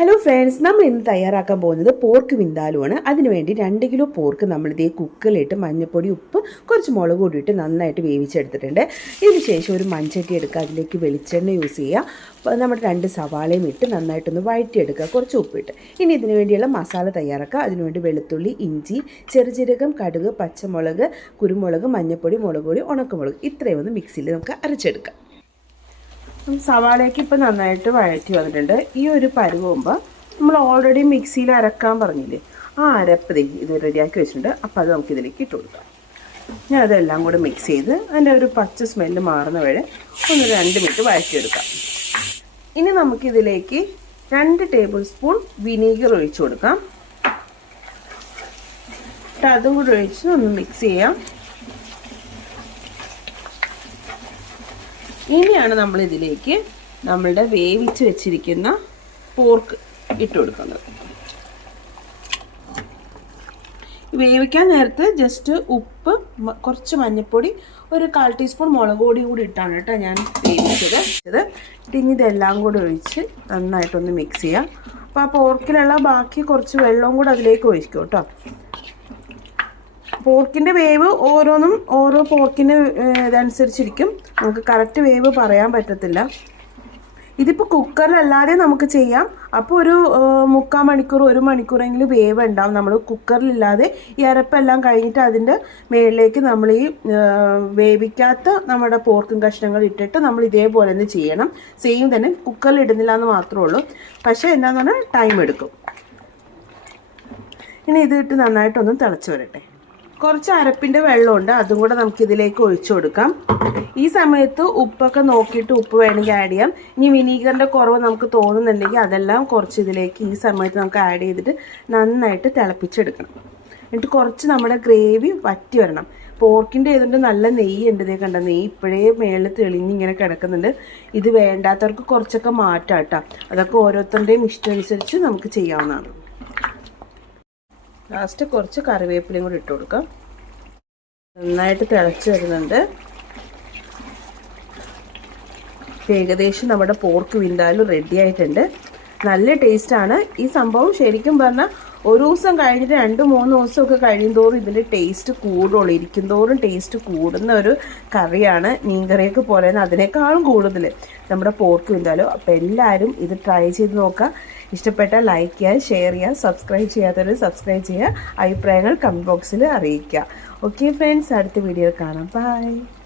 Hello friends നമ്മൾ ഇന്ന് തയ്യാറാക്കാൻ പോകുന്നത് പോർക്ക് വിന്താലുമാണ് അതിനുവേണ്ടി രണ്ട് കിലോ പോർക്ക് നമ്മൾ ഇതേ കുക്കറിലിട്ട് മഞ്ഞൾപ്പൊടി ഉപ്പ് കുറച്ച് മുളക് പൊടി ഇട്ട് നന്നായിട്ട് വേവിച്ചെടുത്തിട്ടുണ്ട്. ഇതിന് ശേഷം ഒരു മഞ്ചട്ടി എടുക്കുക അതിലേക്ക് വെളിച്ചെണ്ണ യൂസ് ചെയ്യുക. നമ്മുടെ രണ്ട് സവാളയും ഇട്ട് നന്നായിട്ടൊന്ന് വഴറ്റിയെടുക്കുക കുറച്ച് ഉപ്പിട്ട് ഇനി ഇതിന് വേണ്ടിയുള്ള മസാല തയ്യാറാക്കുക. അതിനുവേണ്ടി വെളുത്തുള്ളി ഇഞ്ചി ചെറുജീരകം കടുക് പച്ചമുളക് കുരുമുളക് മഞ്ഞൾപ്പൊടി മുളക് പൊടി ഉണക്കമുളക് ഇത്രയും ഒന്ന് മിക്സിയിൽ നമുക്ക് അരച്ചെടുക്കാം. സവാളയൊക്കെ ഇപ്പം നന്നായിട്ട് വഴറ്റി വന്നിട്ടുണ്ട്. ഈ ഒരു പരുവുമ്പോൾ നമ്മൾ ഓൾറെഡി മിക്സിയിൽ അരക്കാൻ പറഞ്ഞില്ലേ? ആ അരപ്പ് ഇത് റെഡിയാക്കി വെച്ചിട്ടുണ്ട്. അപ്പോൾ അത് നമുക്ക് ഇതിലേക്ക് ഇട്ട് കൊടുക്കാം. ഞാൻ അതെല്ലാം കൂടെ മിക്സ് ചെയ്ത് അതിന്റെ ഒരു പച്ച സ്മെല്ല് മാറുന്ന വരെ ഒന്ന് രണ്ട് മിനിറ്റ് വഴറ്റിയെടുക്കാം. ഇനി നമുക്കിതിലേക്ക് രണ്ട് ടേബിൾ സ്പൂൺ വിനീഗർ ഒഴിച്ചു കൊടുക്കാം. എന്നിട്ട് അതും കൂടെ ഒഴിച്ച് ഒന്ന് മിക്സ് ചെയ്യാം. ഇനിയാണ് നമ്മൾ ഇതിലേക്ക് നമ്മളുടെ വേവിച്ച് വെച്ചിരിക്കുന്ന പോർക്ക് ഇട്ട് കൊടുക്കുന്നത്. വേവിക്കാൻ നേരത്ത് ജസ്റ്റ് ഉപ്പ് കുറച്ച് മഞ്ഞൾപ്പൊടി ഒരു കാൽ ടീസ്പൂൺ മുളക് പൊടി കൂടി ഇട്ടാണ് കേട്ടോ ഞാൻ വേവിച്ചത്. ഇത് ഇനി ഇതെല്ലാം കൂടി ഒഴിച്ച് നന്നായിട്ടൊന്ന് മിക്സ് ചെയ്യാം. അപ്പോൾ ആ പോർക്കിലുള്ള ബാക്കി കുറച്ച് വെള്ളവും കൂടെ അതിലേക്ക് ഒഴിക്കും കേട്ടോ. പോർക്കിന്റെ വേവ് ഓരോന്നും ഓരോ പോർക്കിന് ഇതനുസരിച്ചിരിക്കും. നമുക്ക് കറക്റ്റ് വേവ് പറയാൻ പറ്റത്തില്ല. ഇതിപ്പോൾ കുക്കറിലല്ലാതെ നമുക്ക് ചെയ്യാം. അപ്പോൾ ഒരു മുക്കാൽ മണിക്കൂർ ഒരു മണിക്കൂറെങ്കിലും വേവ് ഉണ്ടാവും. നമ്മൾ കുക്കറിലില്ലാതെ ഈ അരപ്പെല്ലാം കഴിഞ്ഞിട്ട് അതിന്റെ മേളിലേക്ക് നമ്മൾ ഈ വേവിക്കാത്ത നമ്മുടെ പോർക്കും കഷ്ണങ്ങൾ ഇട്ടിട്ട് നമ്മൾ ഇതേപോലെ തന്നെ ചെയ്യണം. സെയിം തന്നെ കുക്കറിൽ ഇടുന്നില്ല എന്ന് മാത്രമേ ഉള്ളൂ. പക്ഷേ എന്താണെന്ന് പറഞ്ഞാൽ ടൈം എടുക്കും. ഇനി ഇതിട്ട് നന്നായിട്ടൊന്ന് തിളച്ച് വരട്ടെ. കുറച്ച് അരപ്പിന്റെ വെള്ളമുണ്ട് അതും കൂടെ നമുക്ക് ഇതിലേക്ക് ഒഴിച്ചു കൊടുക്കാം. ഈ സമയത്ത് ഉപ്പൊക്കെ നോക്കിയിട്ട് ഉപ്പ് വേണമെങ്കിൽ ആഡ് ചെയ്യാം. ഇനി വിനീഗറിന്റെ കുറവ് നമുക്ക് തോന്നുന്നുണ്ടെങ്കിൽ അതെല്ലാം കുറച്ച് ഇതിലേക്ക് ഈ സമയത്ത് നമുക്ക് ആഡ് ചെയ്തിട്ട് നന്നായിട്ട് തിളപ്പിച്ചെടുക്കണം. എന്നിട്ട് കുറച്ച് നമ്മുടെ ഗ്രേവി വറ്റി വരണം. പോർക്കിന്റെ ചെയ്തുകൊണ്ട് നല്ല നെയ്യ് ഉണ്ട് ഇതേ കണ്ട? നെയ്യ് ഇപ്പോഴേ മേളിൽ തെളിഞ്ഞിങ്ങനെ കിടക്കുന്നുണ്ട്. ഇത് വേണ്ടാത്തവർക്ക് കുറച്ചൊക്കെ മാറ്റാം കേട്ടോ. അതൊക്കെ ഓരോരുത്തരുടെയും ഇഷ്ടമനുസരിച്ച് നമുക്ക് ചെയ്യാവുന്നതാണ്. ലാസ്റ്റ് കുറച്ച് കറിവേപ്പിലയും കൂടി ഇട്ട് കൊടുക്കാം. നന്നായിട്ട് തിളച്ച് വരുന്നുണ്ട്. ഏകദേശം നമ്മുടെ പോർക്ക് വിന്താലും റെഡി ആയിട്ടുണ്ട്. നല്ല ടേസ്റ്റാണ് ഈ സംഭവം ശരിക്കും പറഞ്ഞാൽ ഒരു ദിവസം കഴിഞ്ഞിട്ട് രണ്ട് മൂന്ന് ദിവസമൊക്കെ കഴിയും തോറും ഇതിന്റെ ടേസ്റ്റ് കൂടുള്ളൂ. ഇരിക്കും തോറും ടേസ്റ്റ് കൂടുന്ന ഒരു കറിയാണ് മീൻകറിയൊക്കെ പോലെ തന്നെ അതിനേക്കാളും കൂടുതൽ നമ്മുടെ പോർക്ക് വിന്താലോ അപ്പോൾ എല്ലാവരും ഇത് ട്രൈ ചെയ്ത് നോക്കുക ഇഷ്ടപ്പെട്ടാൽ ലൈക്ക് ചെയ്യുക ഷെയർ ചെയ്യുക സബ്സ്ക്രൈബ് ചെയ്യാത്തവർ സബ്സ്ക്രൈബ് ചെയ്യുക അഭിപ്രായങ്ങൾ കമന്റ് ബോക്സിൽ അറിയിക്കുക ഓക്കെ ഫ്രണ്ട്സ് അടുത്ത വീഡിയോ കാണാം. ബൈ